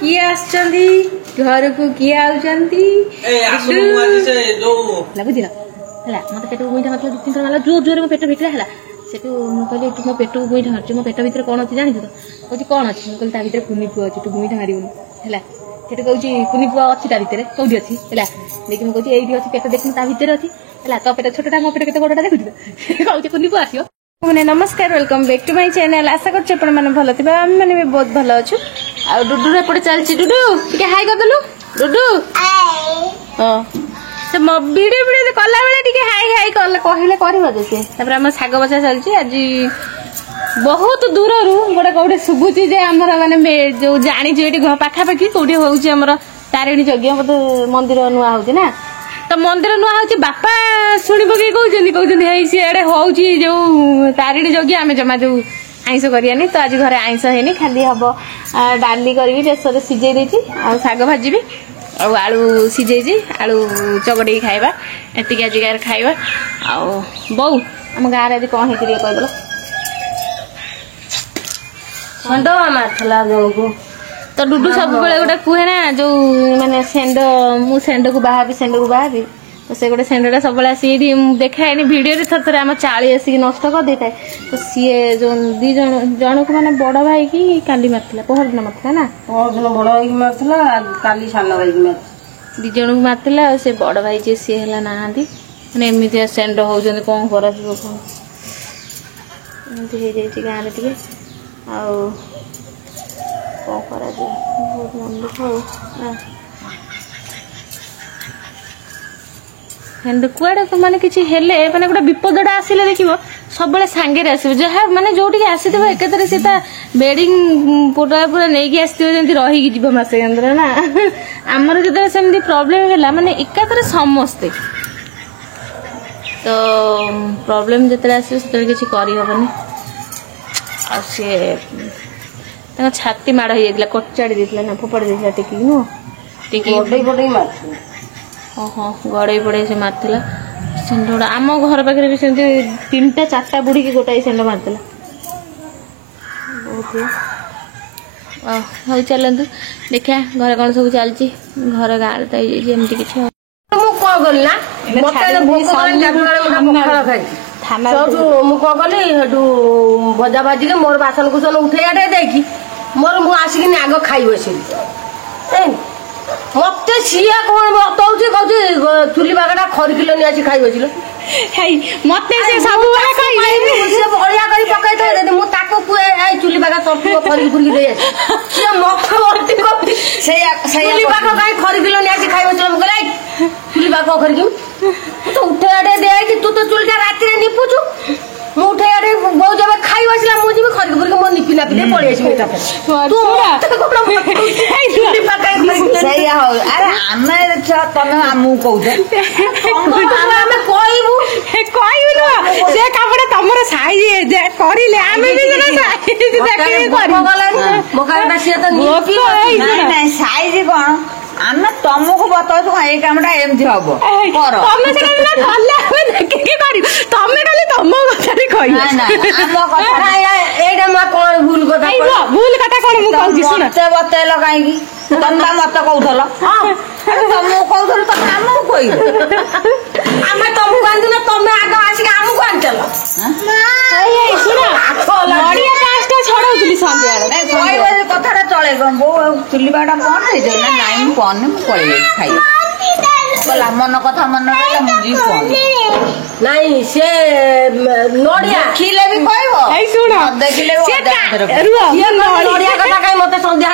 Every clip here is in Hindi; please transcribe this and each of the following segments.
किए आछंती घर को किए आउचंती बुझिल है मत पेट गोईठा मतलब 2-3 थर मारा जोर जोर पेट भितर है सेठू कहली मो पेट गोईठा मारछ मो पेट भितर कौन अच्छी जानी तो कहूँ कौन अच्छी कहली ता भितर कुनी पुआ अच्छी तू गोईठा मारिबुन है सेठू कहूँ कुनी पुआ अच्छी ता भितर कौटी अच्छी है देखिए मुझे कहूँ ये अच्छी पेट देखनी ता भितर अच्छी है तो पेट छोटा मो पेट केते बड़टा देखुछ कहूँ कुनी पुआ आसियो मैंने नमस्कार welcome back to my channel आशा कर भल थी आम मैंने भी बहुत भल अच्छु आ डुडू एपटे चलती डुडू टे हाई करदेलु डुडू हाँ तो वीडियो वीडियो कला बेले टे हाई हाई कहले कर आम शाग बसा चलती आज बहुत दूर गोटे कौटे शुभुची जे आमर माने जो जानी पाखापाखि कौटे होमर तारिणी यज्ञ मंदिर नुआ हो ना तो मंदिर नुआ हो बापा शुणी पकई कहते सीआडे हो जो तारिणी यज्ञ आम जमा जो आईस करियानी तो आज घर आईस है खाली हम डाली करी बेसर सीझे देती आग भाजी आलू सीझे आलू चगड़े खाइबा एति आज गार खाइबा बो आम गाँव आज कौन है कहदेल षंड मारला जन को तो डुडू सब बेले गोटे कहे ना जो माने सेंड मु सेंड को बाहाबी तो से गोटे सेंडा सब आसी देखाए भिडियो थर थर आम चाली आसिक नष्ट कर दे था तो सी जो दी जन को माने बड़ भाई की काली मारला पहर दिन मारला ना पहर दिन बड़ भाई की मारला काली सान भाई की मार दी जन को मारला से बड़ भाई जे सी है ना मैंने एमती सेंड हो कौन कर गाँव टे कौन कर बहुत मन दुख कुआड़े माने किसी हेले माने गोटे विपदटा आसिले देखिबो सब सांगे आसो जहाँ माने जो आसीथिबो एकेतरे से बेडिंग पूरा पूरा नहीं आसथिबो जेंति रही जीव मासे केंद्र ना आमर जदे सेमती प्रॉब्लम हैला माने एकातरे समस्ते तो प्रॉब्लम जतले आसो सेतले किछि करि हबनी आ से छाती माड़ हो जाता कचाड़ी देता ना फोपाड़ी देता टिकी नु टिकी हाँ गड़े पड़े से मारला सेंड गुड़ा आम घर पाखे भी सेमती 3-4टा बुढ़ी की गोटाई सेंड मारला बहुत चलतु देखा घर कौन सब चलती घर गाँव तो एमती किसी भजा भाजी मोर बासन कुसन उठे आटे देखी मोर मु आसिक आग खाई बसी मत सी कौन बताऊँ कौन चुली बागटा खरी किलो नहीं आसी खाई बसिल मत बलिया कर पकई दे मुझे चुली बाग सब खरी खुरी दे चुली बाग कहीं खरी किलो नहीं आसी खाई बसिल मुझे चुली बाग खरी तो उठे आटे दे तू तो चुलटा रात निपुचु मु उठे आटे बो जब खाई बसला मुझे खरी खुरी मो निपी नापी दे पड़ी आसी तमें आमू कौन कहबू तुम साइज साइज कौन आम तुमको बताऊ ये कमटा एमती हम भूल कथा कौन मुझे बतल कहीं तुम मत कौल तुमको कौल तुम आमको कह आम तुमको आन तुम आग आसिक आमको आनचल कथा चले बो चुली बाटा बंद हो नाई पन पड़े खाई मन कथा मन मुझे फोन नहीं से नड़िया खिले भी कह देखिले नड़िया कथा कहीं मत सन्ध्या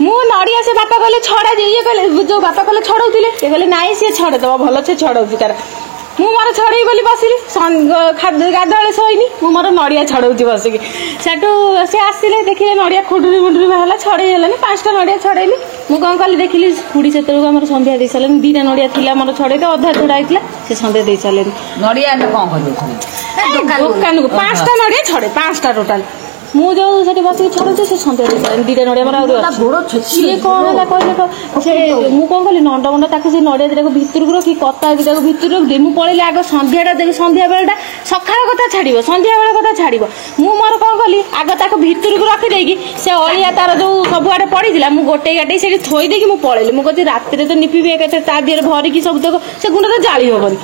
मु नड़िया से बापा कहले छड़ा ये कहले जो बापा कहले छड़ौले से कहले नाई सी छड़ेद भल से छड़ौची तार मु मोर छड़े बोली बसिली गाधुआ शोनी मु मोर नड़िया छड़ौची बसिकी सेठू से आसिले देखिले नड़िया खुडुरी मुडुरी बाहला छड़े हेलानी 5टा नड़िया छड़ेली मु कौन कली देखिली खुड़ी से आम संध्या दे सारे 2टा नड़िया थी मोर छड़े तो अधा छड़ा होता से संध्या दे सारे नड़िया कौन दुकान को 5टा नड़िया छड़े 5टा टोटाल ମୁଁ ଯୋଉ ସେଠି ବସିକି ଛାଡୁଛି ସେ ସନ୍ଧ୍ୟା ଦେଇସାରିଲାଣି 2ଟା ନଡ଼ିଆ ମୋର ଆହୁରି ଅଛି। ସିଏ କଣ ହେଲା କହିଲେ ସେ ମୁଁ କଣ କଲି ନଣ୍ଡ ମଣ୍ଡ ତାକୁ ସେ ନଡ଼ିଆ ଦିଟାକୁ ଭିତରକୁ ରଖି କତା ଦିଟାକୁ ଭିତରକୁ ରଖି ମୁଁ ପଳେଇଲି ଆଗ ସନ୍ଧ୍ୟାଟା ଦେବି ସନ୍ଧ୍ୟା ବେଳଟା ସକାଳ କଥା ଛାଡ଼ିବ ସନ୍ଧ୍ୟା ବେଳ କଥା ଛାଡ଼ିବ ମୁଁ ମୋର କଣ କଲି ଆଗ ତାକୁ ଭିତରକୁ ରଖିଦେଇକି ସେ ଅଳିଆ ତାର ଯୋଉ ସବୁଆଡେ ପଡ଼ିଥିଲା ମୁଁ ଗୋଟେଇ ଗାଟେଇ ସେଠି ଥୋଇ ଦେଇକି ମୁଁ ପଳେଇଲି ମୁଁ କହୁଛି ରାତିରେ ତ ନିପିବି ଏକାଥରେ ତା ଦେହରେ ଭରିକି ସବୁ ତକ ସେ ଗୁଣ୍ଡରେ ଜାଳି ହବନି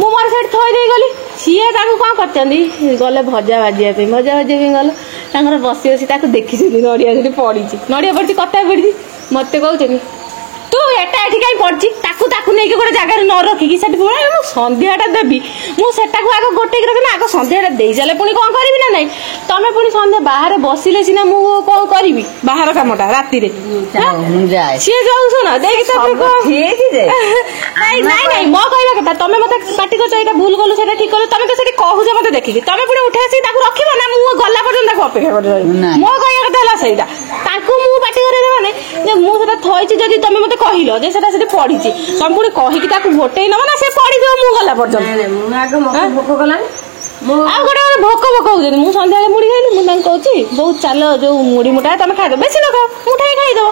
ମୁଁ ମୋର ସେଠି ଥୋଇ ଦେଇ ଗଲି ସିଏ ତାକୁ କଣ କରିଛନ୍ତି ଗଲେ ଭଜା ଭାଜିବା ପାଇଁ ଗଲେ ତାଙ୍କର ବସି ବସି ତାକୁ ଦେଖିଛନ୍ତି ନଡ଼ିଆ ସେଠି ପଡ଼ିଛି ନଡ଼ିଆ ପଡ଼ିଛି କତା ପଡ଼ିଛି ମତେ କହୁଛନ୍ତି ତୁ ଏଟା ଏଠି କାହିଁ ପଡ଼ିଛି ତାକୁ ନେଇକି ଗୋଟେ ଜାଗାରେ ନ ରଖିକି ସେଠି ମୁଁ ସନ୍ଧ୍ୟାଟା ଦେବି ମୁଁ ସେଟାକୁ ଆଗ ଗୋଟେଇକି ରଖିବି ଆଗ ସନ୍ଧ୍ୟାଟା ଦେଇ ଚାଲେ ପୁଣି କଣ କରିବି ନା ନାଇଁ ତମେ ପୁଣି ସନ୍ଧ୍ୟା ବାହାରେ ବସିଲେ ସିନା ମୁଁ କଣ କରିବି ବାହାର କାମଟା ରାତିରେ ସିଏ ଯାଉ ଶୁଣ ଦେଇକି ନାଇଁ ମୋ କହିବା କଥା ତମେ ମତେ ପାଟି କରୁଛ ଏଇଟା ଭୁଲ କଲୁ ସେଇଟା ଠିକ କଲୁ ତମେ ତ ସେଠି କହୁଛ ମତେ ଦେଖିକି ତମେ ପୁଣି ଉଠେଇ ଆସିକି ତାକୁ ରଖିବ ନା ମୁଁ ଗଲା ପର୍ଯ୍ୟନ୍ତ ତାକୁ ଅପେକ୍ଷା କରି ରହିବି ମୋ କହିବା କଥା ହେଲା ସେଇଟା ତାଙ୍କୁ ମୁଁ ପାଟି କରେଇଦେବ ମାନେ ଯେ ମୁଁ ସେଟା ଥୋଇଛି ଯଦି ତମେ ମତେ କହିଲ ଯେ ସେଟା ସେଠି ପଡ଼ିଛି ତମେ ପୁଣି କହିକି ତାକୁ ଗୋଟେଇ ନବ ନା ସେ ପଡ଼ିଯିବ ମୁଁ ଗଲା ପର୍ଯ୍ୟନ୍ତ ଭୋକ କଲାନି ଆଉ ଗୋଟେ ଭୋକ ହଉଛନ୍ତି ମୁଁ ସନ୍ଧ୍ୟାବେଳେ ମୁଢି ଖାଇଲି ମୁଁ ତାଙ୍କୁ କହୁଛି ବହୁତ ଚାଲ ଯୋଉ ମୁଢି ମୁଠା ତମେ ଖାଇଦବ ବେଶୀ ନ ଖାଅ ମୁଠାଏ ଖାଇଦବ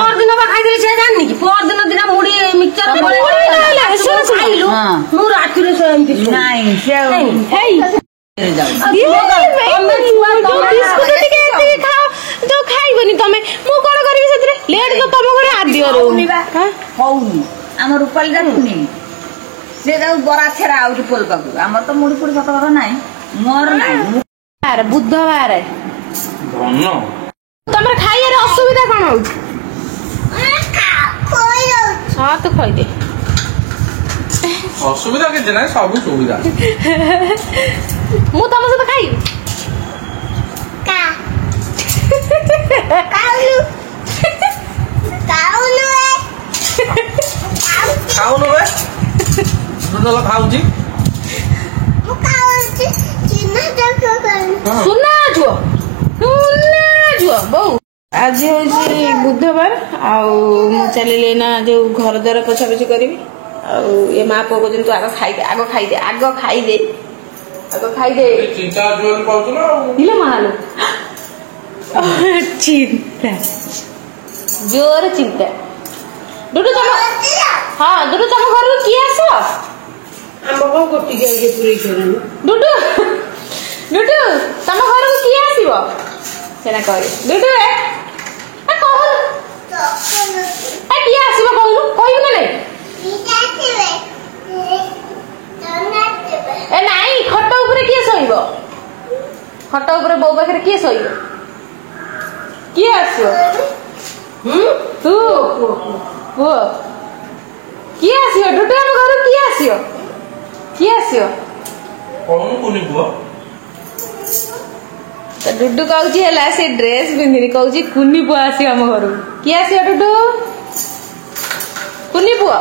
ପରଦିନ ବା ଖାଇଦେଲି ସେ ଜାଣିନି କି ପରଦିନ ଦିନ ମୁଢି ମିକ୍ସଚର ମୁଁ ରାତିରେ ଖାଇବନି ତମେ ମୁଁ କଣ କରିବି ସେଥିରେ ଲେଟ୍ ତ ତମ ଘରେ ଆଦିଅ ରହୁନି ହଉନି ଆମ ରୂପାଲି ଯାଉନି ସେ ତାକୁ ବରା ଛେରା ଆଉଛି ପୋଲ ପାଖକୁ ଆମର ତ ମୁଢି ଫୁଡି ସତ କଥା ନାହିଁ ମୋର ନାହିଁ ବୁଧବାର ତମର ଖାଇବାର ଅସୁବିଧା କଣ ହଉଛି ହଁ ତୁ ଖାଇଦେ ଅସୁବିଧା କିଛି ନାହିଁ ସବୁ ସୁବିଧା ମୁଁ ତମ ସହିତ ଖାଇବି ଖାଉନୁ ବେ ଖାଉଛି ସୁନା ଝୁଅ ବୋଉ ଆଜି ହଉଛି ବୁଧବାର ଆଉ ମୁଁ ଚାଲିଲି ନା ଯୋଉ ଘର ଦ୍ୱାର ପୋଛାପୋଛି କରିବି ଆଉ ଏ ମା ପୁଅ କହୁଛନ୍ତି ତୁ ଆଗ ଖାଇଦେ ଇଲେ ମାଲୋ ଚିନ୍ତା ଜୋର ଚିନ୍ତା ଡୁଡୁ ତମ ଘରକୁ କିଏ ଆସିବ ଆମ କଣ ଗୋଟିକି ଡୁଡୁ ତମ ଘରକୁ କିଏ ଆସିବ ସେଟା କହିବେ ଡୁଡୁ କିଏ ଆସିବ କହୁନୁ କହିବୁ ନା ନାଇଁ ଏ ନାଇଁ ଖଟ ଉପରେ କିଏ ଶୋଇବ ଖଟ ଉପରେ ବୋଉ ପାଖରେ କିଏ ଶୋଇବ କିଏ ଆସିବ ତୁ ପୁଅ କିଏ ଆସିବ ଡୁଡୁ ଆମ ଘରକୁ କିଏ ଆସିବ ଡୁଡୁ କହୁଛି ହେଲା ସେ ଡ୍ରେସ ପିନ୍ଧିନି କହୁଛି କୁନି ପୁଅ ଆସିବ ଆମ ଘରକୁ କିଏ ଆସିବ ଡୁଡୁ କୁନି ପୁଅ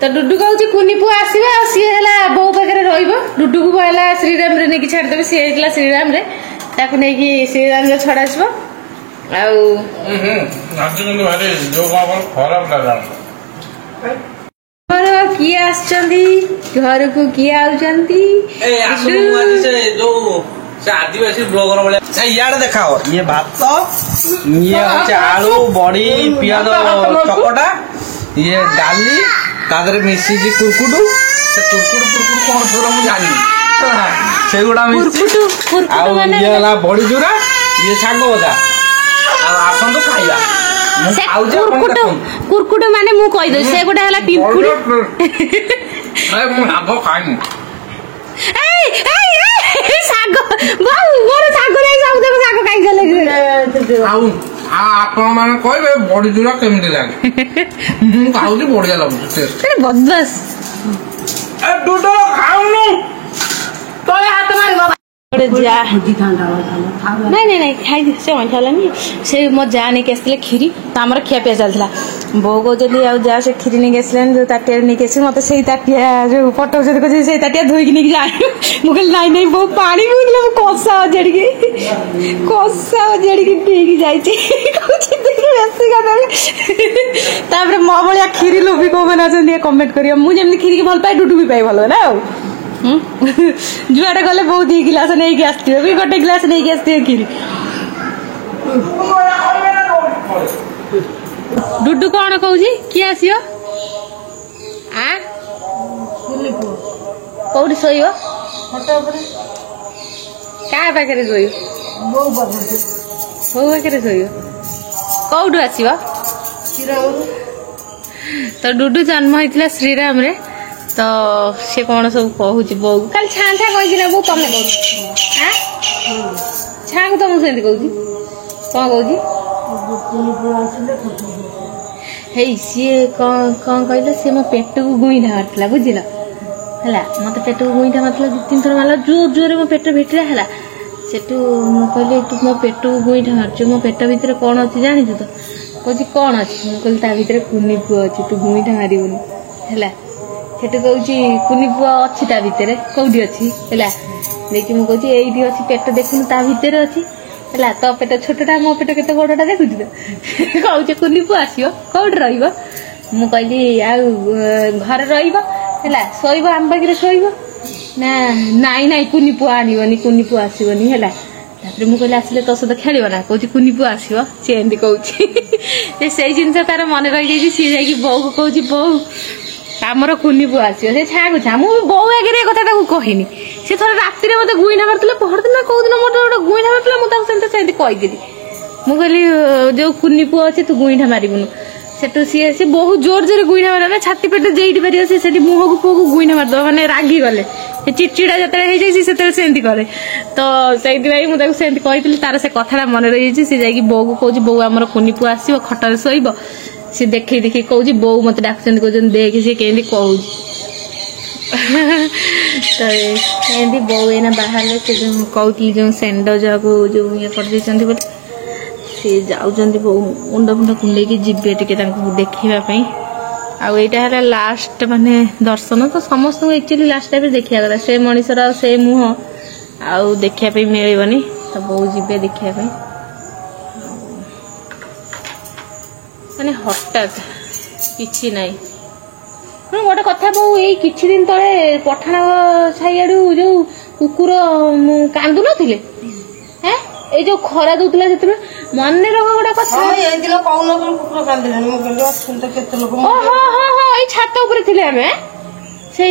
ତ ଡୁଡୁ କହୁଛି କୁନି ପୁଅ ଆସିବ ଆଉ ସିଏ ହେଲା ବୋଉ ପାଖରେ ରହିବ ଡୁଡୁକୁ ହେଲା ଶ୍ରୀରାମରେ ନେଇକି ଛାଡ଼ିଦେବେ ସିଏ ହେଇଥିଲା ଶ୍ରୀରାମରେ ତାକୁ ନେଇକି ଶ୍ରୀରାମରେ ଛଡ଼ାଯିବ ଆଉ କିଏ ଆସିଛନ୍ତି ଘରକୁ କିଏ ଆଉଛନ୍ତି ଆଦିବାସୀ ବ୍ଲଗର ଭଳିଆ ଇଆଡେ ଦେଖାଅ ଇଏ ଭାତ ଇଏ ହଉଛି ଆଳୁ ବଡି ପିଆଜ ଚକଟା ଇଏ ଡାଲି ତା ଦେହରେ ମିଶିଛି କୁରକୁଟୁ ସେ କୁରକୁଟୁ କଣ ଥିବ ମୁଁ ଜାଣିନି ସେଗୁଡା ମିଶିଛି ଆଉ ଇଏ ହେଲା ବଡି ଚୁରା ଇଏ ଶାଗ ଭଜା ଆଉ ଆସନ୍ତୁ ଖାଇବା କୁରକୁଟୁ ମାନେ ମୁଁ କହିଦେବି ସେ ଗୋଟେ ହେଲା ପିମ୍ପୁଡି ମୁଁ ଆଗ ଖାଇନି ଶାଗ ମୋର ଶାଗ ନାହିଁ ସବୁଯାକ ଶାଗ ଖାଇଗଲେ ଆଉ ଆପଣ ମାନେ କହିବେ ବଡି ଚୁରା କେମିତି ଲାଗେ ମୁଁ ଖାଉଛି ବଢିଆ ଲାଗୁଛି ବଦମାସ ଖାଉନୁ ତଳେ ହାତ ମାରିବ ନାଇଁ ଖାଇଦି ସେ ଅଇଁଠା ହେଲାନି ସେ ମୋ ଯା ନେଇକି ଆସିଥିଲେ କ୍ଷୀରି ତ ଆମର ଖିଆପିଆ ଚାଲିଥିଲା ବୋଉ କହୁଛନ୍ତି ଆଉ ଯା ସେ କ୍ଷୀରି ନେଇକି ଆସିଲାନି ଯୋଉ ତାଟିଆରେ ନେଇକି ଆସିବି ମତେ ସେଇ ତାଟିଆ ଯୋଉ ପଟଉଛନ୍ତି କହୁଛନ୍ତି ସେଇ ତାଟିଆ ଧୋଇକି ନେଇକି ଯାଏ ମୁଁ କହିଲି ନାଇଁ ବୋଉ ପାଣି ପିଉଥିଲା ମୁଁ କଷା ଅଜାଡ଼ିକି ନେଇକି ଯାଇଛି କହୁଛି बेसी कर तापर मो भलिया खीरी लोभी को मैंने अच्छा कमेंट करियो मु जेमनी खीरी के भल पाए डुडू भी पाए भल ना जुआटा गले बहुत ही गिलास नहीं के आस्ती भी गोटे गिलास नहीं के आस्ती खीरी डुडू कौन कहूजी किए आसियो आ कौटी शोइब क्या पाखे शोइब बो पाखे शोइब कौटू आसब तो डुडू जन्म होता श्रीराम रे तो सी कौन सब कहूँ बो कल छा छा कही बो तुम कह छा को तो मुझे कहूँ कौन कहूँ सी कौन कहल सी मो पेट को गुईठा मारता बुझल है मत पेट को गुईठा मारता 2-3 थर मारा जोर जोर मो पेट भितर है सेठू कहली तू मो पेट को गुईठा मारचु मो पेट भितर कौन अच्छी जानी तो कौन कौन अच्छी मुझे कहली ता भितर कुनी पुआ अच्छी तू गुईठा मारूनी है सेठू कहूँ कुनी पुआ अच्छी ता भितर कौटी अच्छी है देखिए मुझे कहूँ ये अच्छी पेट देखुन ता भितर अच्छी है तो पेट छोटा मो पेट केते बड़टा देखुच तो कहूँ कुनी पुआ आसो कौट रु कहली घर रहा शोब आम पाखे शोब ना नाई नाई कुनी पुआ आनबनी कुनी पुआ आसबनी है तापर मुझे कहली आसिले तो सहित खेल ना कौन कुनी पुआ आसो सी एमती कहूँ से जिन तार मन रही जाइए सी जा बो को कहूँ बो आमर कुनी पुआ आसो से छा को छा मुझे बो आगे कथा कहनी सी थोड़ा राति मत गुईठा मारते पहरदिन कौ दिन मोटे गोटे गुईठा मारता मुझे सेमती कहीदेली मुझे कहली जो कुनी पुआ अच्छे तू गुईठा मारूनु सेठू सी बहुत जोर जोर गुईठा मारे छाती पेट जेठी पार से मुह को पुआ को गुईठा मारद मैंने रागी गले चिड़चिड़ा जो सेमती करे तो से मुझे तार से कथा मन रही सी जा बो को कहूँ बो आमर कुनी पुआ आसो खटर शोब सी देखे देखी कहूँ बो मत डाक कहते देख सी केमी कहूँ तो एमती बो एना बाहर से कहती जो सेंड जाक जो ये कर बोले सी जाऊँ बो मुंड फुंड कुंडे जीवे टे देखापी आईटा है लास्ट माने दर्शन तो समस्त एक्चुअली लास्ट टाइम देखा कथा से मनीषर से मुह आउ देखापी मिलबनी तो बो जीवे देखापी माने हठात किछि नाई गोटे कथा बो ये किछि दिन तले पठाण साइड जो कुकुर कांदु नथिले हैं ए जो खरा दूतला सेतबे मन रह गोटे कथा कुकुर कांदिले ए छात ऊपर थिले हमें से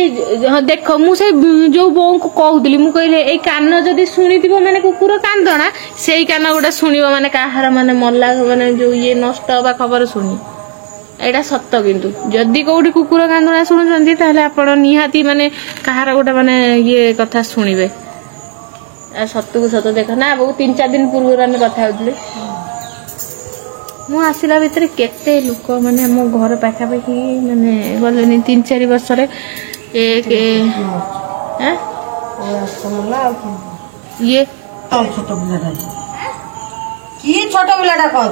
देख मुझे जो बो को कहूली मुझे कहले ए कान जदि शुणी माने कुकुर कांदना से कान गोटे शुणव माने कहार माने मरला माने जो ये नष्ट हवा खबर शुणी एटा सत्य किंतु जदि कौटी कुकुर कांदना शुणुचंती ताहले आपण निहाती माने कहार गोटे माने ये कथा शुणिबे सत्य को सत देख ना बहुत 3-4 दिन पूर्व आम कथा होते मु आसला भितर केते लोक माने मो घर पाखापाखि माने गले 3-4 वर्ष रे एक ये छोट पिलाटा कौन